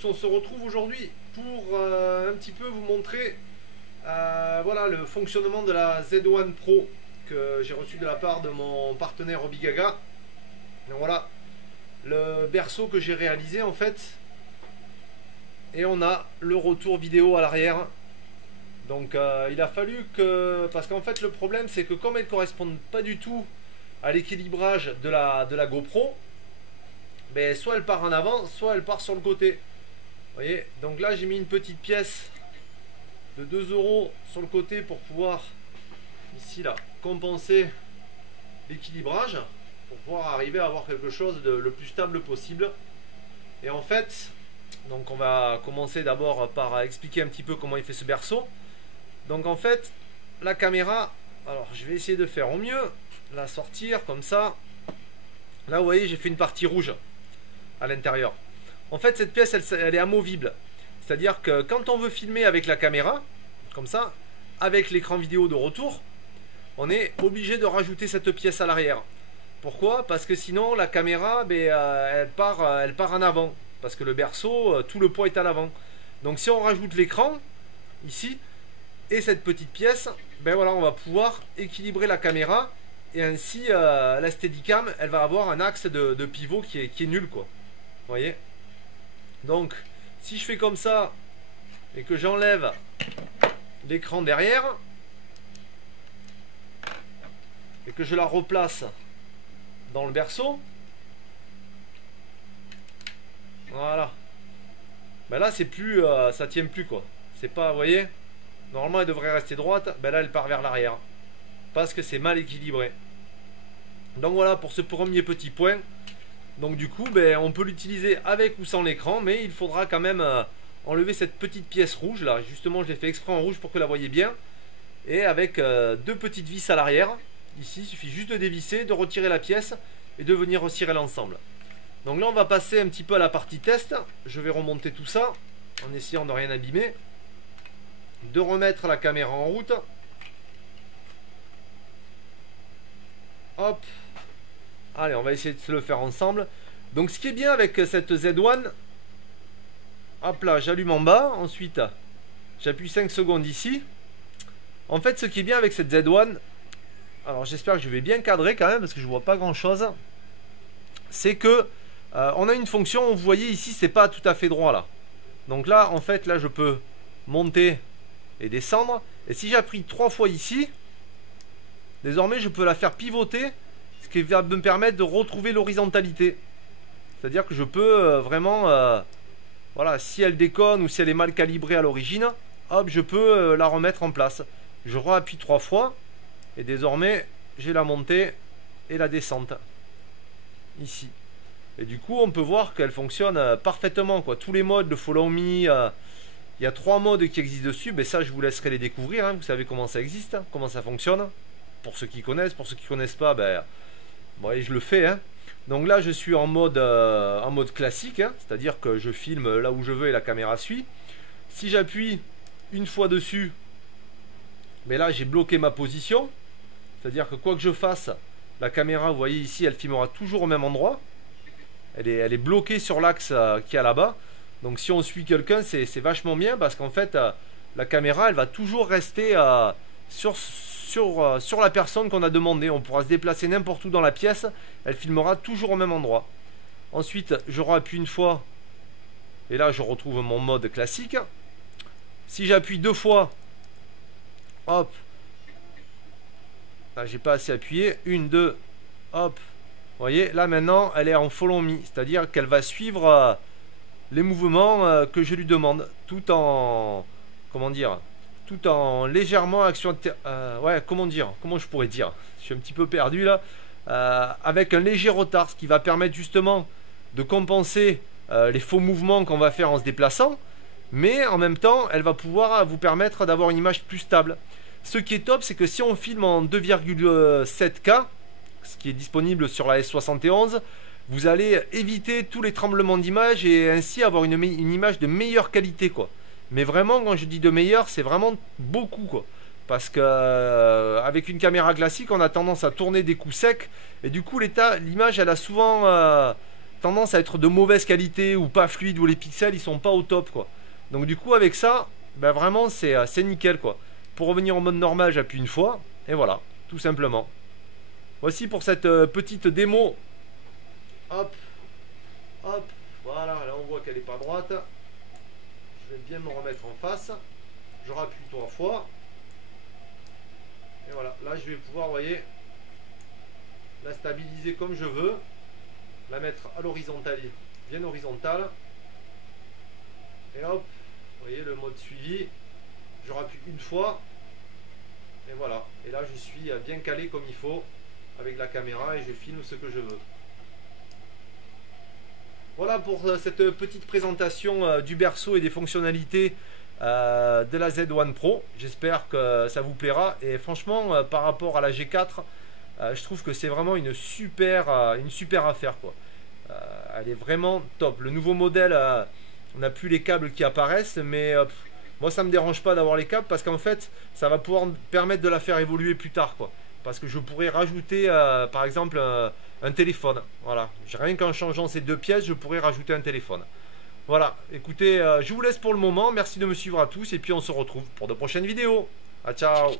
tous, on se retrouve aujourd'hui pour un petit peu vous montrer voilà, le fonctionnement de la Z1 Pro que j'ai reçu de la part de mon partenaire Obigaga. Donc voilà le berceau que j'ai réalisé en fait, et on a le retour vidéo à l'arrière. Donc il a fallu que, parce qu'en fait le problème c'est que comme elles ne correspondent pas du tout à l'équilibrage de la GoPro, ben, soit elle part en avant, soit elle part sur le côté. Vous voyez, donc là j'ai mis une petite pièce de 2 € sur le côté pour pouvoir ici là compenser l'équilibrage, pour pouvoir arriver à avoir quelque chose de le plus stable possible. Et en fait, donc on va commencer d'abord par expliquer un petit peu comment il fait ce berceau. Donc en fait, la caméra, alors je vais essayer de faire au mieux, la sortir comme ça. Là vous voyez, j'ai fait une partie rouge à l'intérieur. En fait cette pièce elle est amovible, c'est à dire que quand on veut filmer avec la caméra comme ça, avec l'écran vidéo de retour, on est obligé de rajouter cette pièce à l'arrière. Pourquoi? Parce que sinon la caméra elle part en avant, parce que le berceau, tout le poids est à l'avant. Donc si on rajoute l'écran ici et cette petite pièce, ben voilà, on va pouvoir équilibrer la caméra, et ainsi la Steadicam elle va avoir un axe de pivot qui est nul quoi. Vous voyez, donc si je fais comme ça et que j'enlève l'écran derrière et que je la replace dans le berceau, voilà, ben là c'est plus ça tient plus quoi. C'est pas, vous voyez, normalement elle devrait rester droite, ben là elle part vers l'arrière parce que c'est mal équilibré. Donc voilà pour ce premier petit point. Donc du coup ben, on peut l'utiliser avec ou sans l'écran, mais il faudra quand même enlever cette petite pièce rouge là. Justement je l'ai fait exprès en rouge pour que vous la voyez bien. Et avec deux petites vis à l'arrière. Ici il suffit juste de dévisser, de retirer la pièce et de venir retirer l'ensemble. Donc là on va passer un petit peu à la partie test. Je vais remonter tout ça en essayant de rien abîmer, de remettre la caméra en route. Hop. Allez, on va essayer de se le faire ensemble. Donc ce qui est bien avec cette Z1, hop là, j'allume en bas, ensuite j'appuie 5 secondes ici. En fait ce qui est bien avec cette Z1, alors j'espère que je vais bien cadrer quand même parce que je vois pas grand chose, c'est que on a une fonction, vous voyez ici c'est pas tout à fait droit là. Donc là en fait là je peux monter et descendre, et si j'appuie 3 fois ici, désormais je peux la faire pivoter, ce qui va me permettre de retrouver l'horizontalité. C'est-à-dire que je peux vraiment, voilà, si elle déconne ou si elle est mal calibrée à l'origine, hop, je peux la remettre en place. Je réappuie 3 fois, et désormais, j'ai la montée et la descente. Ici. Et du coup, on peut voir qu'elle fonctionne parfaitement, quoi. Tous les modes, le Follow Me, il y a 3 modes qui existent dessus, mais ça, je vous laisserai les découvrir, hein. Vous savez comment ça existe, hein, comment ça fonctionne. Pour ceux qui connaissent, pour ceux qui ne connaissent pas, ben... bon, et je le fais, hein. Donc là je suis en mode classique, hein, c'est-à-dire que je filme là où je veux et la caméra suit. Si j'appuie une fois dessus, mais là j'ai bloqué ma position, c'est-à-dire que quoi que je fasse, la caméra, vous voyez ici, elle filmera toujours au même endroit. Elle est bloquée sur l'axe qui est là-bas. Donc si on suit quelqu'un, c'est vachement bien, parce qu'en fait la caméra elle va toujours rester sur la personne qu'on a demandé. On pourra se déplacer n'importe où dans la pièce, elle filmera toujours au même endroit. Ensuite je réappuie une fois et là je retrouve mon mode classique. Si j'appuie 2 fois, hop, là j'ai pas assez appuyé, 1, 2, hop, vous voyez là maintenant elle est en follow me, c'est à dire qu'elle va suivre les mouvements que je lui demande, tout en, comment dire, tout en légèrement action, ouais, comment je pourrais dire, je suis un petit peu perdu là, avec un léger retard, ce qui va permettre justement de compenser les faux mouvements qu'on va faire en se déplaçant, mais en même temps elle va pouvoir vous permettre d'avoir une image plus stable. Ce qui est top, c'est que si on filme en 2,7K, ce qui est disponible sur la S71, vous allez éviter tous les tremblements d'image et ainsi avoir une image de meilleure qualité quoi. Mais vraiment, quand je dis de meilleur, c'est vraiment beaucoup quoi. Parce que avec une caméra classique, on a tendance à tourner des coups secs, et du coup l'image elle a souvent tendance à être de mauvaise qualité ou pas fluide, ou les pixels ils sont pas au top quoi. Donc du coup avec ça, ben vraiment c'est nickel quoi. Pour revenir en mode normal, j'appuie une fois et voilà, tout simplement. Voici pour cette petite démo. Hop, hop, voilà, là on voit qu'elle est pas droite. Je vais bien me remettre en face. Je rappuie 3 fois. Et voilà, là je vais pouvoir, vous voyez, la stabiliser comme je veux. La mettre à l'horizontale, bien horizontale. Et hop, vous voyez le mode suivi. Je rappuie une fois. Et voilà. Et là je suis bien calé comme il faut avec la caméra et je filme ce que je veux. Voilà pour cette petite présentation du berceau et des fonctionnalités de la Z1 Pro. J'espère que ça vous plaira. Et franchement, par rapport à la G4, je trouve que c'est vraiment une super affaire quoi. Elle est vraiment top. Le nouveau modèle, on n'a plus les câbles qui apparaissent, mais moi ça me dérange pas d'avoir les câbles parce qu'en fait ça va pouvoir me permettre de la faire évoluer plus tard quoi. Parce que je pourrais rajouter par exemple un téléphone. Voilà, rien qu'en changeant ces deux pièces, je pourrais rajouter un téléphone. Voilà, écoutez, je vous laisse pour le moment. Merci de me suivre à tous et puis on se retrouve pour de prochaines vidéos. Ah, ciao.